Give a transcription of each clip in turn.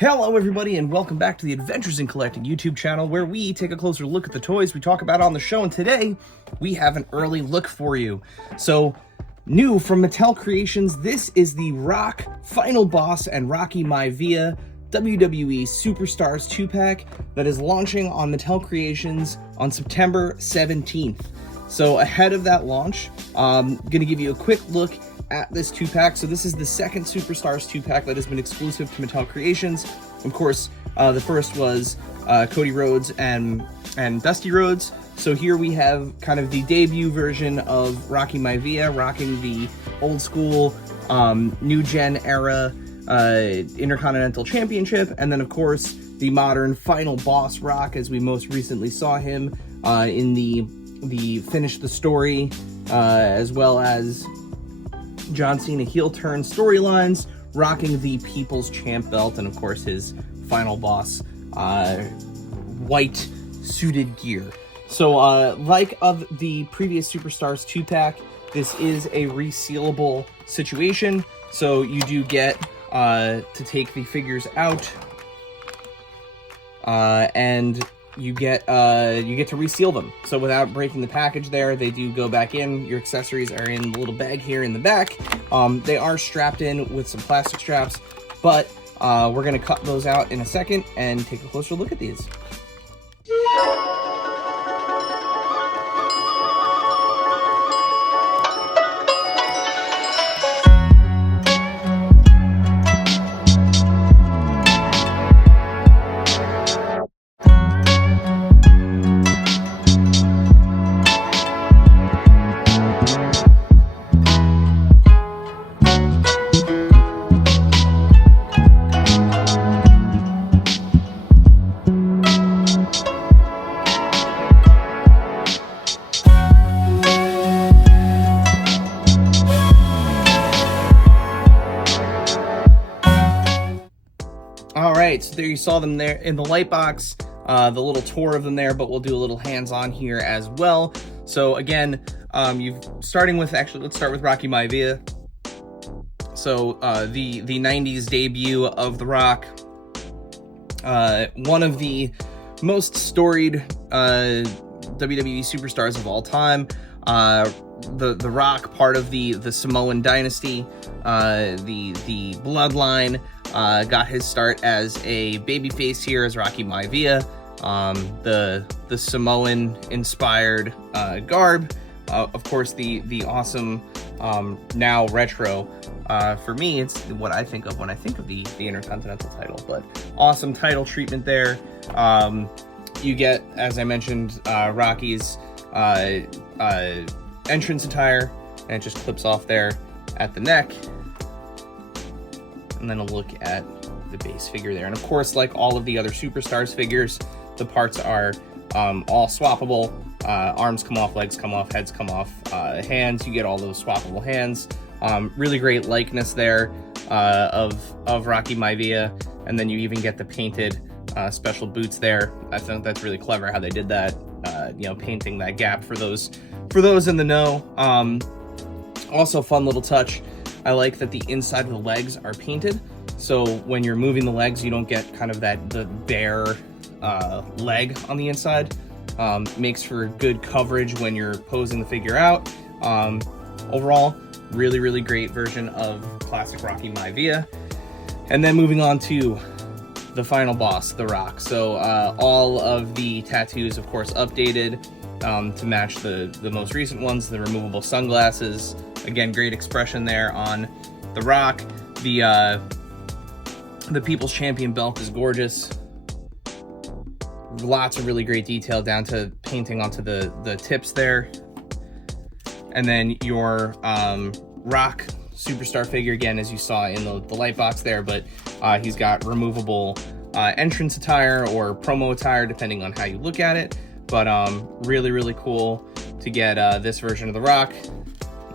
Hello everybody and welcome back to the Adventures in Collecting YouTube channel, where we take a closer look at the toys we talk about on the show, and today we have an early look for you. So, new from Mattel Creations, this is the Rock Final Boss and Rocky Maivia WWE Superstars 2-pack that is launching on Mattel Creations on September 17th. So ahead of that launch, I'm going to give you a quick look at this 2-pack. So this is the second Superstars 2-pack that has been exclusive to Mattel Creations. Of course, the first was Cody Rhodes and Dusty Rhodes. So here we have kind of the debut version of Rocky Maivia, rocking the old school, new gen era Intercontinental Championship, and then of course the modern Final Boss Rock, as we most recently saw him in the Finish the Story, as well as John Cena heel turn storylines, rocking the People's Champ belt, and of course his Final Boss white suited gear. So like of the previous Superstars 2-pack, this is a resealable situation, so you do get to take the figures out, and you get to reseal them. So without breaking the package there, they do go back in. Your accessories are in the little bag here in the back. They are strapped in with some plastic straps, but we're going to cut those out in a second and take a closer look at these. Alright, so there you saw them there in the light box, the little tour of them there, but we'll do a little hands-on here as well. So again, starting with, actually, let's start with Rocky Maivia. So the 90s debut of The Rock, one of the most storied WWE superstars of all time. The Rock, part of the Samoan dynasty, the bloodline, got his start as a babyface here as Rocky Maivia. The Samoan inspired garb, of course the awesome now retro. For me, it's what I think of when I think of the Intercontinental title, but awesome title treatment there. You get, as I mentioned, Rocky's entrance attire, and it just clips off there at the neck. And then a look at the base figure there. And of course, like all of the other Superstars figures, the parts are all swappable. Arms come off, legs come off, heads come off, hands, you get all those swappable hands. Really great likeness there of Rocky Maivia. And then you even get the painted special boots there. I think that's really clever how they did that, painting that gap for those in the know. Also, fun little touch, I like that the inside of the legs are painted, so when you're moving the legs, you don't get kind of the bare leg on the inside. Makes for good coverage when you're posing the figure out. Overall, really great version of classic Rocky Maivia. And then moving on to the final boss, The Rock. So all of the tattoos, of course, updated to match the most recent ones. The removable sunglasses, again, great expression there on The Rock. The People's Champion belt is gorgeous. Lots of really great detail down to painting onto the tips there. And then your Rock Superstar figure, again, as you saw in the light box there, but he's got removable entrance attire or promo attire, depending on how you look at it. But really cool to get this version of The Rock.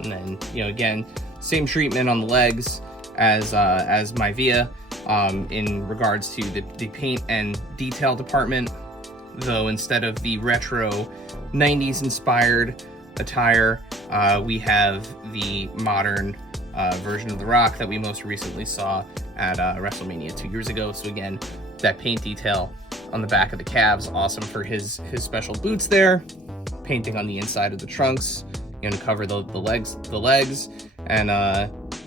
And then, again, same treatment on the legs as Maivia in regards to the paint and detail department, though instead of the retro 90s inspired attire, we have the modern version of The Rock that we most recently saw at WrestleMania 2 years ago. So again, that paint detail on the back of the calves, awesome for his special boots there. Painting on the inside of the trunks, to cover the legs, and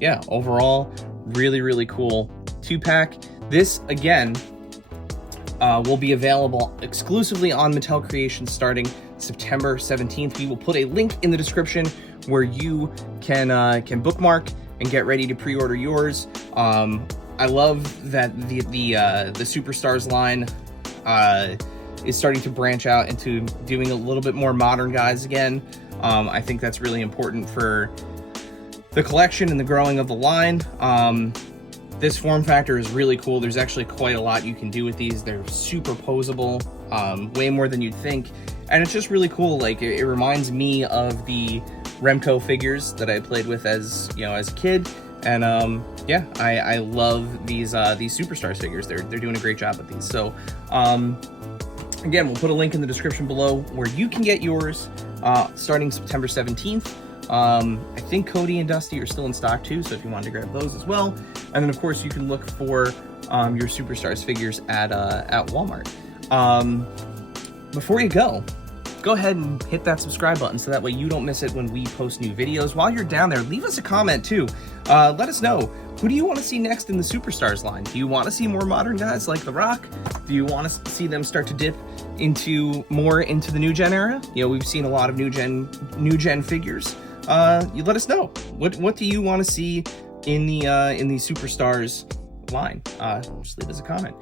yeah, overall, really cool 2-pack. This again will be available exclusively on Mattel Creations starting September 17th. We will put a link in the description where you can bookmark and get ready to pre-order yours. I love that the Superstars line is starting to branch out into doing a little bit more modern guys again. I think that's really important for the collection and the growing of the line. This form factor is really cool. There's actually quite a lot you can do with these. They're super posable, way more than you'd think. And it's just really cool. Like, it reminds me of the Remco figures that I played with as a kid. And yeah, I love these Superstars figures. They're doing a great job with these. So again, we'll put a link in the description below where you can get yours starting September 17th. I think Cody and Dusty are still in stock too, so if you wanted to grab those as well. And then of course you can look for your Superstars figures at Walmart. Before you go ahead and hit that subscribe button so that way you don't miss it when we post new videos. While you're down there, leave us a comment too. Let us know, who do you want to see next in the Superstars line? Do you want to see more modern guys like The Rock? Do you want to see them start to dip more into the new gen era? We've seen a lot of new gen figures. You let us know. What do you want to see in the Superstars line? Just leave us a comment.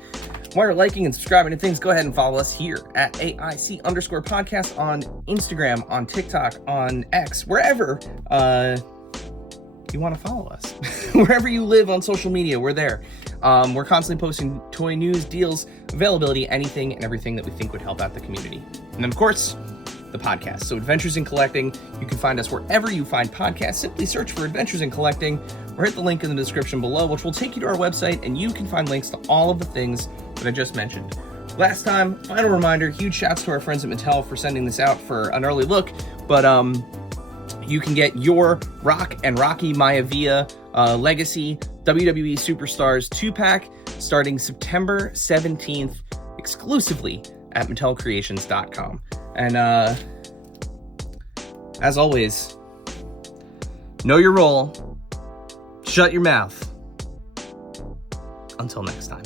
While you're liking and subscribing to things, go ahead and follow us here at AIC_podcast on Instagram, on TikTok, on X, wherever you want to follow us. Wherever you live on social media, we're there. We're constantly posting toy news, deals, availability, anything and everything that we think would help out the community. And then, of course, the podcast. So Adventures in Collecting, you can find us wherever you find podcasts. Simply search for Adventures in Collecting or hit the link in the description below, which will take you to our website, and you can find links to all of the things that I just mentioned. Last time, final reminder, huge shouts to our friends at Mattel for sending this out for an early look, but you can get your Rock and Rocky Maivia Legacy WWE Superstars 2-pack starting September 17th exclusively at MattelCreations.com. And as always, know your role, shut your mouth. Until next time.